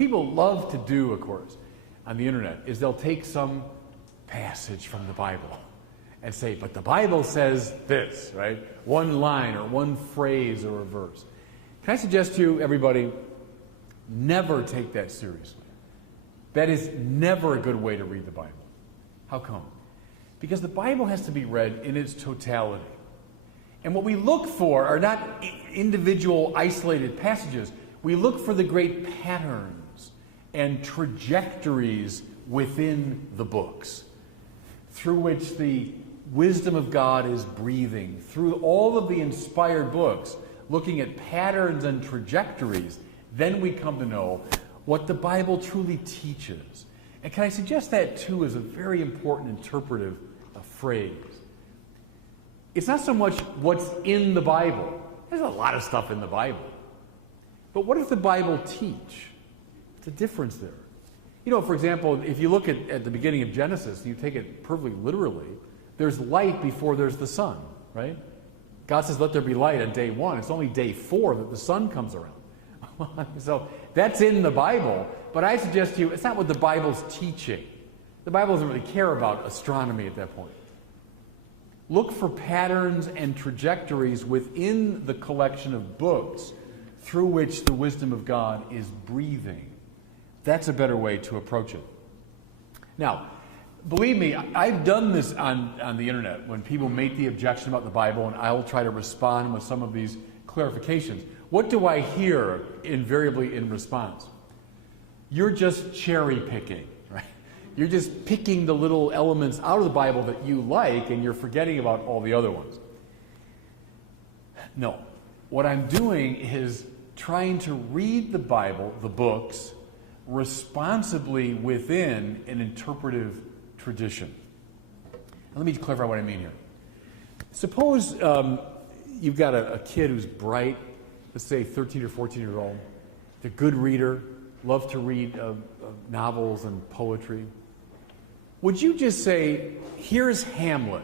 people love to do, of course, on the internet is they'll take some passage from the Bible and say, but the Bible says this, right? One line or one phrase or a verse. Can I suggest to you, everybody, never take that seriously. That is never a good way to read the Bible. How come? Because the Bible has to be read in its totality. And what we look for are not individual isolated passages. We look for the great patterns and trajectories within the books through which the wisdom of God is breathing. Through all of the inspired books, looking at patterns and trajectories, then we come to know what the Bible truly teaches. And can I suggest that, too, is a very important interpretive phrase. It's not so much what's in the Bible. There's a lot of stuff in the Bible. But what does the Bible teach? It's a difference there. You know, for example, if you look at the beginning of Genesis, you take it perfectly literally, there's light before there's the sun, right? God says, let there be light on day 1. It's only day 4 that the sun comes around. So that's in the Bible, but I suggest to you, it's not what the Bible's teaching. The Bible doesn't really care about astronomy at that point. Look for patterns and trajectories within the collection of books through which the wisdom of God is breathing. That's a better way to approach it. Now, believe me, I've done this on the internet when people make the objection about the Bible, and I'll try to respond with some of these clarifications. What do I hear invariably in response? You're just cherry picking, right? You're just picking the little elements out of the Bible that you like, and you're forgetting about all the other ones. No. What I'm doing is trying to read the Bible, the books, responsibly within an interpretive tradition. Now, let me clarify what I mean here. Suppose you've got a kid who's bright, let's say 13 or 14 years old. They're a good reader, love to read novels and poetry. Would you just say, here's Hamlet.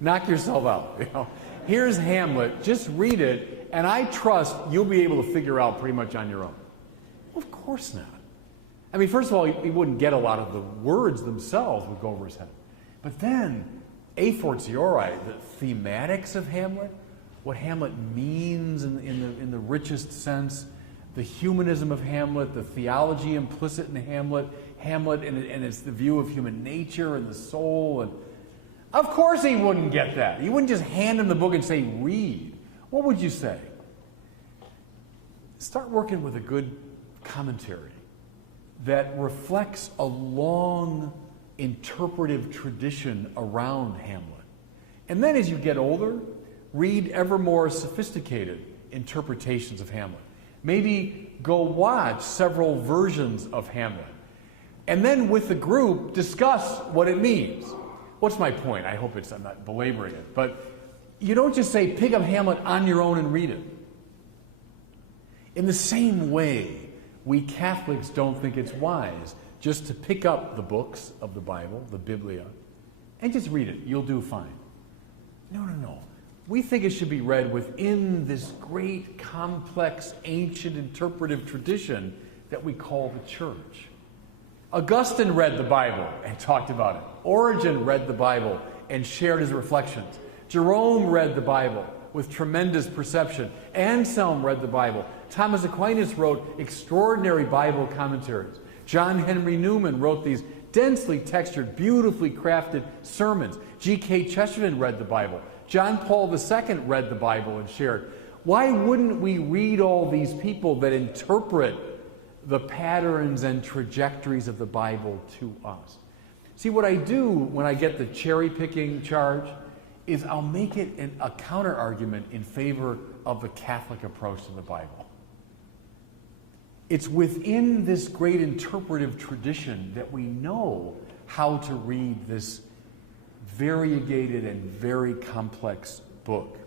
Knock yourself out. You know? Here's Hamlet. Just read it, and I trust you'll be able to figure out pretty much on your own. Well, of course not. I mean, first of all, he wouldn't get a lot of the words themselves would go over his head. But then, a fortiori, the thematics of Hamlet, what Hamlet means in the richest sense, the humanism of Hamlet, the theology implicit in Hamlet and it's the view of human nature and the soul. And of course he wouldn't get that. You wouldn't just hand him the book and say, read. What would you say? Start working with a good commentary that reflects a long interpretive tradition around Hamlet. And then as you get older, read ever more sophisticated interpretations of Hamlet. Maybe go watch several versions of Hamlet. And then with the group, discuss what it means. What's my point? I hope I'm not belaboring it. But you don't just say, pick up Hamlet on your own and read it. In the same way, we Catholics don't think it's wise just to pick up the books of the Bible, the Biblia, and just read it. You'll do fine. No. We think it should be read within this great, complex, ancient interpretive tradition that we call the church. Augustine read the Bible and talked about it. Origen read the Bible and shared his reflections. Jerome read the Bible with tremendous perception. Anselm read the Bible. Thomas Aquinas wrote extraordinary Bible commentaries. John Henry Newman wrote these densely textured, beautifully crafted sermons. G.K. Chesterton read the Bible. John Paul II read the Bible and shared. Why wouldn't we read all these people that interpret the patterns and trajectories of the Bible to us? See, what I do when I get the cherry-picking charge is I'll make it a counter-argument in favor of the Catholic approach to the Bible. It's within this great interpretive tradition that we know how to read this variegated and very complex book.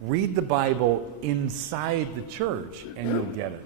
Read the Bible inside the church and you'll get it.